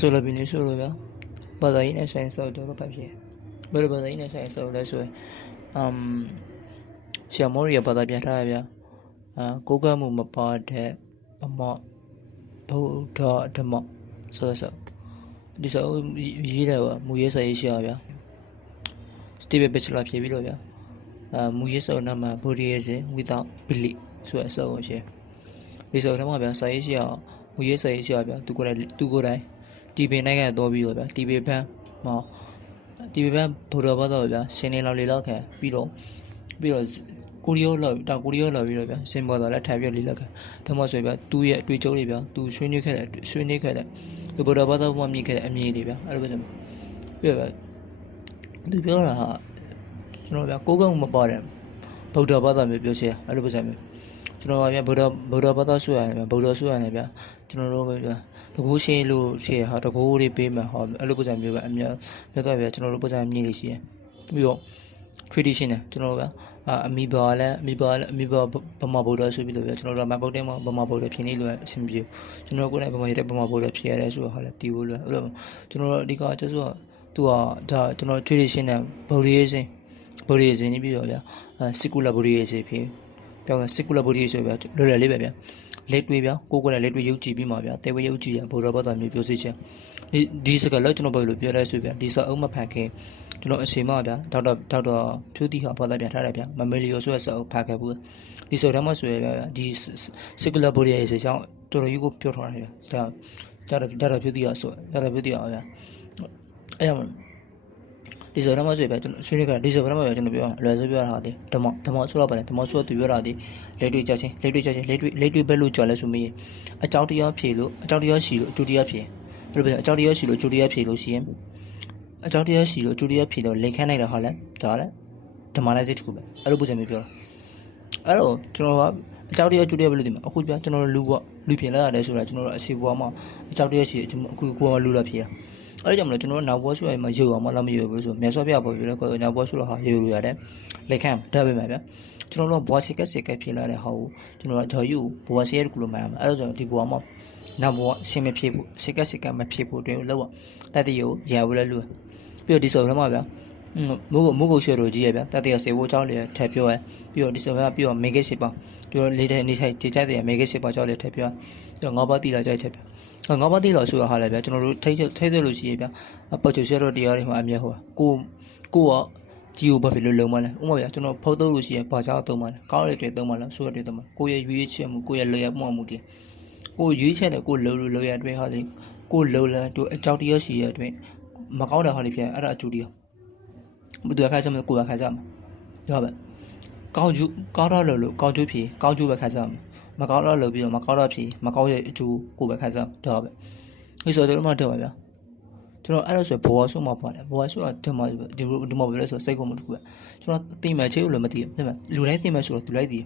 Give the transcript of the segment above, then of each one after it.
ဆိုလိုပြီးနေဆိုလိုဗျာဘာသာရေးနဲ့ဆိုင်ဆော့တော့ဖတ်ဖြစ်ဘယ်လိုဘာသာရေးနဲ့ဆိုင်ဆော့လဲဆိုရင်အမ်ဆီယမောရီဘာသာပြန်ထားရဗျာအာကိုကမှုမပါတဲ့အမော့ဗုဒ္ဓဓမ္မဆိုရဆိုဒီဆိုရေးတယ်ဗျာမူရေးဆိုင်ရေးရှိရဗျာစတီဗန်ဘစ်ချလာဖြေပြီးလို့ဗျာအာမူရေးဆော့နာမှာဘူဒီရေးစဉ် without belief ဆိုရဆိုဖြစ်ဒီဆိုတော့ဗျာဆိုင်ရေးရှိရမူရေးဆိုင်ရေးရှိရဗျာသူကိုယ်တိုင်သူကိုယ်တိုင် တီဗီနိုင်ငံတော့ပြီးတော့ဗျာတီဗီဘန်းမောတီဗီဘန်းဘူတော်ဘာတော့ဗျာရှင်းနေလောက်လေးလောက်ခံပြီးတော့ပြီးတော့ကိုရီးယားလောက်တောင်ကိုရီးယားလောက်ပြီးတော့ဗျာစင်ပေါ်တော့လည်းထိုင်ပြလေးလောက်ခံဒါမှဆိုဗျာသူ့ရဲ့အတွေ့အကြုံတွေဗျာသူဆွေးနွေးခဲ့တဲ့ဆွေးနွေးခဲ့တဲ့ဒီဘူတော်ဘာတော့မှမြင်ခဲ့တဲ့အမြင်တွေဗျာအဲ့လိုပဲပြီးတော့သူပြောတာဟာကျွန်တော်ဗျာကိုကုန်းမပါတယ်ဗုဒ္ဓဘာသာမျိုးပြောချင်အဲ့လိုပဲဆက်မျိုးကျွန်တော်ဗျာဗုဒ္ဓဗုဒ္ဓဘာသာဆိုရတယ်ဗျာဗုဒ္ဓဆိုရတယ်ဗျာကျွန်တော်တို့ပဲဗျာ တကူရှင်းလို့ရှိရဟာတကူလေးပေးမှာဟောအဲ့လိုပုံစံမျိုးပဲအများမြတ်ကဗျာကျွန်တော်တို့ပုံစံမြင်လို့ရှိရင်ပြီးတော့ tradition နဲ့ကျွန်တော်တို့ဗျာအာအမီဘာလည်းအမီဘာလည်းအမီဘာဗမာဗုဒ္ဓဆိုပြီးတော့ဗျာကျွန်တော်တို့မပုတ်တဲ့မှာဗမာဗုဒ္ဓဖြစ်နေလို့အဆင်ပြေကျွန်တော်ကိုယ်နဲ့ဗမာရတဲ့ဗမာဗုဒ္ဓဖြစ်ရတယ်ဆိုတော့ဟာလည်းတီးဖို့လို့အဲ့လိုကျွန်တော်တို့အဓိကကျဆိုတော့သူကဒါကျွန်တော် tradition နဲ့ buddhism buddhism နေပြီးတော့ဗျာ secular buddhism ဖြစ်ပြောက secular buddhism ဆိုဗျာလွယ်လွယ်လေးပဲဗျာ လက်တွေ့ဗျာကိုကိုလည်းလက်တွေ့ရုပ်ကြည့်ပြီးမှဗျာတေဝရုပ်ကြည့်ရဘောရဘသာမျိုးပြောစီချက်ဒီဒီစကလောက်ကျွန်တော်ပြောလို့ပြောလဲဆိုဗျာဒီစအုံးမဖန်ခင်ကျွန်တော်အချိန်မှဗျာဒေါက်တာဒေါက်တာဖြူတီဟာဘာသာပြန်ထားတယ်ဗျာမမီလီယိုဆိုတဲ့စအုပ်ဖတ်ခဲ့ဘူးဒီဆိုတော့မှဆိုရဗျာဒီ circular body ရဲ့စေချောင်းတော်တော်ကြီးကိုပြောထားတယ်ဗျာဒါဒါဒါဖြူတီဟာဆိုဒါဖြူတီဟာဗျာအဲ့ရမ ဒီဆိုတော့မှဆိုပြကျွန်တော်ဆွေးနွေးကြဒီဆိုတော့မှကျွန်တော်ပြောလွယ်ဆိုပြောတာဒီဓမ္မဓမ္မဆိုတော့ပါတယ်ဓမ္မဆိုတော့သူပြောတာဒီလက်တွေ့ကြချင်းလက်တွေ့ကြချင်းလက်တွေ့လက်တွေ့ပဲလို့ကြော်လဲဆိုမိရင်အကြောင်းတရားဖြေလို့အကြောင်းတရားရှိလို့အကျိုးတရားဖြေဘယ်လိုပြောအကြောင်းတရားရှိလို့အကျိုးတရားဖြေလို့ရှိရင်အကြောင်းတရားရှိလို့အကျိုးတရားဖြေလို့လိန်ခမ်းနိုင်တာဟာလဲဒါလဲဓမ္မလိုက်စိတ်တစ်ခုပဲအဲ့လိုပုံစံမျိုးပြောတာအဲ့တော့ကျွန်တော်ကအကြောင်းတရားအကျိုးတရားဘယ်လိုဒီမှာအခုပြကျွန်တော်တို့လူပေါ့လူဖြေလာရတယ်ဆိုတာကျွန်တော်တို့အစီဘွားမှာအကြောင်းတရားရှိအခုကိုယ်ကလူလာဖြေတာ အဲ့ဒါကြောင့်မလို့ကျွန်တော်တို့နောက်ဘောဆွဲမှာရုပ်အောင်မလားမရုပ်ဘူးဆိုမြတ်စွာဘုရားပေါ်ပြလဲကိုနောက်ဘောဆွဲတော့ဟာရုပ်လို့ရတယ်လက်ခံဒါပဲမှာဗျကျွန်တော်တို့ဘွားစိကက်စိကက်ဖြစ်လာတဲ့ဟာကိုကျွန်တော်တို့ဓာယူဘွားစိရဲကူလို့မှရမှာအဲ့ဒါကြောင့်ဒီဘွားမှာနောက်ဘွားအရှင်းမဖြစ်ဘူးစိကက်စိကက်မဖြစ်ဘူးတွင်လောက်တတရကိုရာဘူးလဲလူပြီးတော့ဒီဆိုတော့မှာဗျ မိုးကိုမိုးကိုရွှေတို့ကြီးရဗျတတရစေဖို့ကြောင်းလေထည့်ပြောရပြီးတော့ဒီဆိုဗျပြီးတော့မေဂက်စစ်ပါပြီးတော့လေးတဲ့နေထိုင်ကြည်ကြတဲ့မေဂက်စစ်ပါကြောင်းလေထည့်ပြောပြီးတော့ငါးပါးတီလာကြိုက်ထည့်ပြောငါးပါးတိလောက်ဆိုတာဟာလည်းဗျာကျွန်တော်တို့ထိတ်ထိတ်သွဲလို့ရှိရဗျာပတ်ချိုရှက်တော့တရားတွေမှာအမြဲဟိုကိုကိုကကြီးကိုဘာဖြစ်လို့လုံမလဲဥပမာဗျာကျွန်တော်ဖုတ်တော့လို့ရှိရင်ဘာကြောက်သုံးမလဲကောင်းရတဲ့သုံးမလားဆိုရတဲ့သုံးမကိုရဲ့ရွေးချက်မှုကိုရဲ့လေရမှုမှုတည်းကိုရွေးချက်တယ်ကိုလုံလို့လုံရတဲ့ဟာလေကိုလုံလာတို့အကြောက်တရားရှိရတဲ့မကောင်းတဲ့ဟာလေးဖြစ်အဲ့ဒါအကျိုးတရား ဘယ်သူခိုင်းစမ်းမကိုယ်ခိုင်းစမ်းမှာဟုတ်ပါကောင်းကျိုးကောင်းတော့လို့ကောင်းကျိုးဖြစ်ကောင်းကျိုးပဲခိုင်းစမ်းမှာမကောင်းတော့လို့ပြီးတော့မကောင်းတော့ဖြစ်မကောင်းရဲ့အကျိုးကိုပဲခိုင်းစမ်းတော့ပဲဒီဆိုတော့မှတော့ပါဗျာကျွန်တော်အဲ့ဒါဆိုဘောဆုမှာပါတယ်ဘောဆုကဒီမှာဒီဒီမှာပဲလဲဆိုစိတ်ကုန်မှုတခုပဲကျွန်တော်သိမှချေလို့မသိဘူးပြန်လူတိုင်းသိမှဆိုတော့သူလိုက်သိ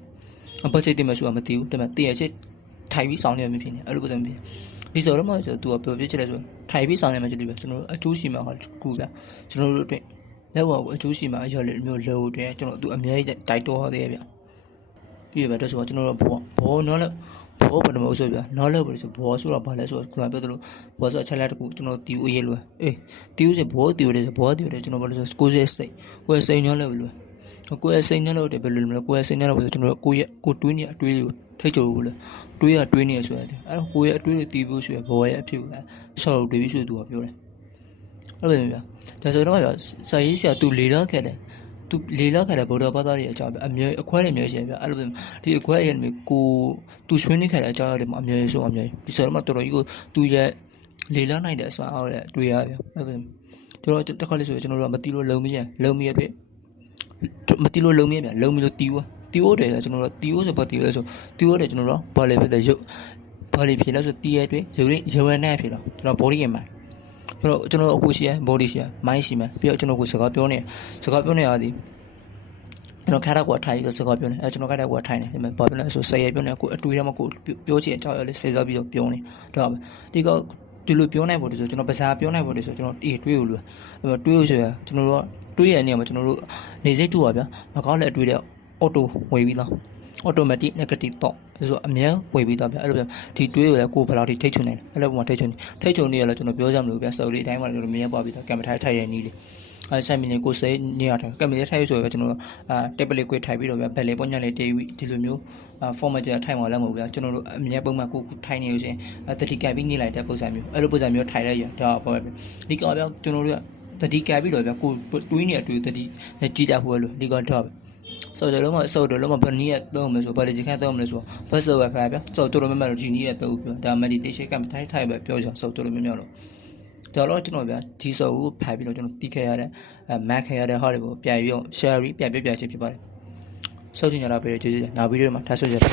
အပတ်ချိတ်သိမှဆိုတာမသိဘူးတမန်သိရချစ်ထိုင်ပြီးဆောင်းနေမှဖြစ်နေအဲ့လိုပုံစံဖြစ်ဒီဆိုတော့မှဆိုသူကပြောပြချစ်လဲဆိုထိုင်ပြီးဆောင်းနေမှချစ်တယ်ပဲကျွန်တော်အကျိုးရှိမှာဟာကူဗျာကျွန်တော်တို့အတွက် လက်ဝါကိုအကျိုးရှိမှာအရာလေးမျိုးလောတွင်ကျွန်တော်သူအများကြီးတိုက်တော်ဟောသေးရဗျာပြီးရပါတော့ဆိုတော့ကျွန်တော်တို့ဘောဘောနော်လဲဘောဘယ်မှာဆိုပြနော်လဲဘယ်ဆိုဘောဆိုတော့ဘာလဲဆိုတော့ခုနပြောသလိုဘောဆိုချက်လက်တကူကျွန်တော်တီဦးရေးလို့အေးတီဦးဆိုဘောတီဦးလေးဘောတီဦးလေးကျွန်တော်ဘာလို့ဆိုကိုယ်ရဲ့စိတ်ကိုယ်ရဲ့စိတ်နော်လဲဘယ်လိုကိုယ့်ရဲ့စိတ်နဲ့လို့တယ်ဘယ်လိုလဲမလဲကိုယ့်ရဲ့စိတ်နဲ့လို့ဆိုကျွန်တော်ကိုယ့်ရဲ့ကိုတွေးနေအတွေးလေးကိုထိတ်ကြလို့လေတွေးရတွေးနေဆိုရတယ်အဲ့တော့ကိုယ့်ရဲ့အတွေးတွေတီးဖို့ဆိုရဘောရဲ့အဖြစ်ကဆော်လို့တွေးပြီးဆိုသူကပြောတယ် အဲ့လိုမျိုးဗျာဒါဆိုတော့ဗျာစာရေးဆရာသူလေတော့ခဲ့တယ်သူလေလောက်ခါတဲ့ဗုဒ္ဓဘာသာတွေအကြောင်းပြအမျိုးအခွဲတွေမျိုးရှိပြအဲ့လိုဒီအခွဲရတဲ့ကိုသူဆွေးနွေးခါတဲ့အကြောင်းတွေမှာအမျိုးဆုံးအမျိုးဒီဆိုတော့မှတော်တော်ကြီးကိုသူရဲ့လေလောက်နိုင်တဲ့အစွမ်းအားတွေတွေ့ရပြအဲ့လိုကျွန်တော်တစ်ခါလေးဆိုကျွန်တော်တို့ကမတီးလို့လုံမရလုံမရပြမတီးလို့လုံမရပြလုံမလို့တီးဝတီးဝတယ်ကျွန်တော်တို့တီးဝဆိုပတ်တီးလဲဆိုတီးဝတယ်ကျွန်တော်တို့ဘာလဲပြတဲ့ရုပ်ဘာလဲဖြစ်လဲဆိုတီးရတဲ့ရုပ်ရင်းရုပ်ရနဲ့ဖြစ်တော့ကျွန်တော် body ရမှာ ကျွန်တော်ကျွန်တော်အခုရှိရ body ရှိရ mind ရှိမှာပြီးတော့ကျွန်တော်ကိုစကားပြောနေစကားပြောနေရသည်ကျွန်တော်ခါတော့ကွာထိုင်ပြီးစကားပြောနေအဲကျွန်တော်ခါတော့ကွာထိုင်နေဒီမှာဘာပြောလဲဆိုဆယ်ရပြောနေကိုအတွေ့ရမကိုပြောချင်အကြောက်ရလေးစေစားပြီးတော့ပြောနေဒါပဲဒီကဒီလိုပြောနိုင်ဖို့တည်းဆိုကျွန်တော်ပါစာပြောနိုင်ဖို့တည်းဆိုကျွန်တော်အေးတွေးလို့လို့အဲတွေးလို့ဆိုရကျွန်တော်တို့တွေးရနေမှာကျွန်တော်တို့နေစိတ်တူပါဗျာမကောင်းတဲ့အတွေးတဲ့ auto ဝေပြီးသား automatic negative thought ဆိုအမြဲဝေပြီးတော့ဗျအဲ့လိုဗျဒီတွေးကိုလည်းကိုဘယ်လောက်ထိထိတ်ချုံနေလဲအဲ့လိုပုံမှာထိတ်ချုံနေထိတ်ချုံနေရလဲကျွန်တော်ပြောကြမလို့ဗျစုပ်လေးအတိုင်းမှာကျွန်တော်မြဲပွားပြီးတော့ကင်မထိုင်ထိုင်ရနေလေအဲဆိုင်မီနေကိုစိနေရတယ်ကင်မလေးထိုင်ဆိုရပဲကျွန်တော်အာတက်ပလစ်ကွေးထိုင်ပြီးတော့ဗျဘယ်လေပုံညာလေးတေးပြီးဒီလိုမျိုးအာ format ကြထိုင်မှာလည်းမဟုတ်ဗျကျွန်တော်တို့အမြဲပုံမှန်ကိုထိုင်နေလို့ရှိရင်တတိကပ်ပြီးနေလိုက်တဲ့ပုံစံမျိုးအဲ့လိုပုံစံမျိုးထိုင်ရရဒါပေါ့ဗျဒီကောင်ဗျကျွန်တော်တို့ကတတိကပ်ပြီးတော့ဗျကိုတွေးနေအတွေ့တတိကြည့်တတ်ဖို့လို့ဒီကောင်တော့ဗျ ဆိုတော့လုံးမဆိုတော့လုံးမဘယ်နည်းရသုံးမလဲဆိုဘာလဲကြီးခန့်သုံးမလဲဆိုဘတ်ဆိုပဲဖာပြဆိုတော့တော်တော်များများဒီနည်းရသုံးပြောဒါ meditation ကမထိုင်ထိုင်ပဲပြောကြဆိုတော့တော်တော်များများတော့ဒါတော့ကျွန်တော်ဗျာဒီဆိုကိုဖာပြီးတော့ကျွန်တော်တီးခဲ့ရတဲ့အဲ mac ခဲ့ရတဲ့ဟာတွေပေါ့ပြန်ပြီးတော့ share ပြန်ပြပြချင်းဖြစ်ပါတယ်စောင့်ကြည့်ကြတာပဲကျေးဇူးတင်နောက်ဗီဒီယိုမှာထားဆိုကြပါ